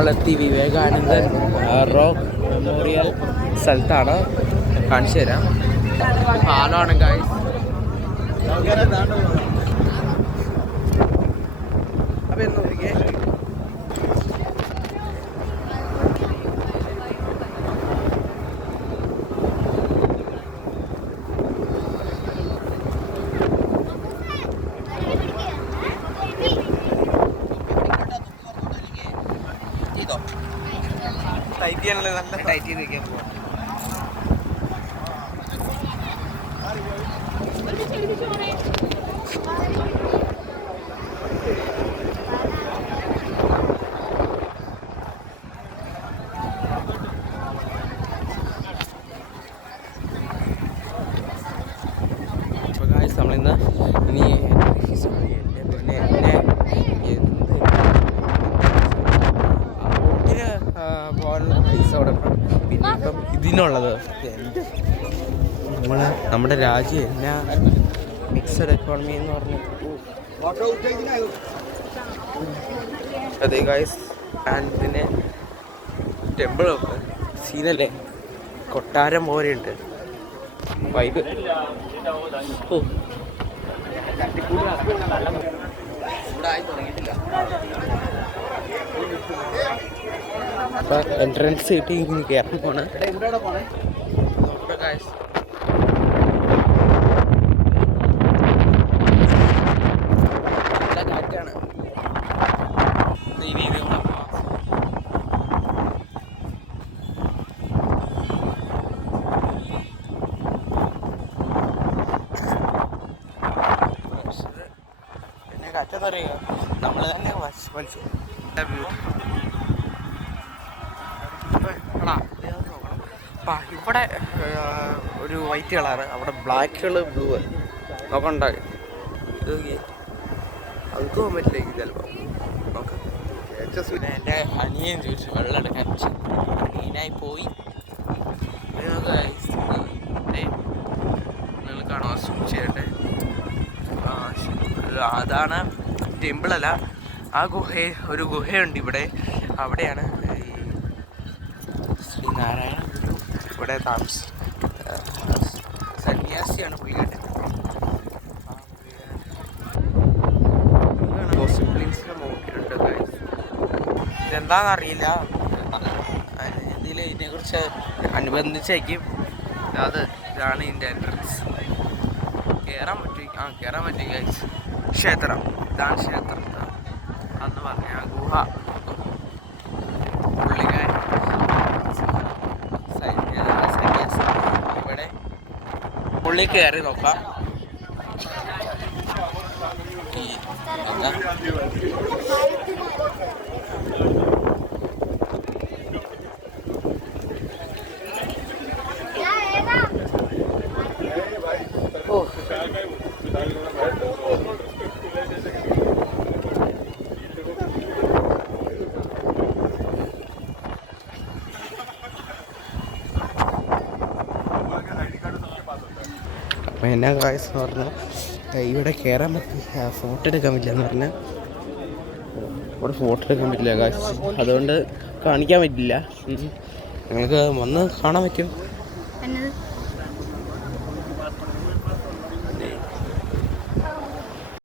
നമ്മളെത്തി വിവേകാനന്ദൻ rock memorial സ്ഥലത്താണ്. കാണിച്ചു തരാം. പാലമാണ് ഗൈസ്. അപ്പം എന്ന് നോക്കിയേ, ടൈറ്റ് ചെയ്യാനല്ലേ, നല്ല ടൈറ്റ് ചെയ്ത് വെക്കാൻ പോവാം. നമ്മളിന്ന് ഇനി പിന്നെ എന്നെ ബോട്ടിന് പോകാനുള്ള പൈസ കൊടുക്കണം. പിന്നെ ഇപ്പം ഇതിനുള്ളത് നമ്മുടെ രാജ്യം എന്നാ മിക്സഡ് എക്കോണമി എന്ന് പറഞ്ഞു. അതെ ഗൈസ്. ആൻഡ് പിന്നെ ടെമ്പിളൊക്കെ സീനല്ലേ, കൊട്ടാരം പോലെയുണ്ട് വൈബ്. അപ്പൊ എൻട്രൻസ് കിട്ടി ഇനി കയറാൻ പോണേ. കാറ്റാണ് ഈ രീതിയിൽ. കാറ്റെന്നറിയുക നമ്മൾ തന്നെ വലിച്ചു. ഇവിടെ ഒരു വൈറ്റ് കളറ്, അവിടെ ബ്ലാക്ക് ബ്ലൂ നോക്കണ്ടായി. ഇത് അത് പോകാൻ പറ്റില്ല ചിലപ്പോൾ. പിന്നെ എൻ്റെ അനിയൻ ചോദിച്ചു വെള്ളം എടുക്കാൻ. അനിയനായി പോയി. നിങ്ങൾ കാണാൻ സൂക്ഷിച്ചേട്ടെ. അതാണ് ടെമ്പിളല്ല, ആ ഒരു ഗുഹയുണ്ട് ഇവിടെ. അവിടെയാണ് ഈ ശ്രീനാരായണ ഇവിടെ സന്യാസിയാണ് പുള്ളിയുടെ. ഇതെന്താണെന്നറിയില്ല. ഇതിനെക്കുറിച്ച് അനുബന്ധിച്ചേക്കും. ഇതാണ് ഇതിൻ്റെ എൻട്രൻസ്. കയറാൻ പറ്റും ഗൈസ്. ക്ഷേത്രം, ഇതാണ് ക്ഷേത്രം അന്ന് പറഞ്ഞ ആ ഗുഹ. പുള്ളിക്കാരൻ സന്യാസി. ഇവിടെ പുള്ളി കയറി നോക്കാം. അപ്പം എന്നാ കാര്യം എന്ന് പറഞ്ഞാൽ ഇവിടെ കയറാൻ പറ്റില്ല, ഫോട്ടോ എടുക്കാൻ പറ്റില്ല എന്ന് പറഞ്ഞാൽ ഇവിടെ ഫോട്ടോ എടുക്കാൻ പറ്റില്ല കാശ്. അതുകൊണ്ട് കാണിക്കാൻ പറ്റില്ല. നിങ്ങൾക്ക് വന്ന് കാണാൻ പറ്റും.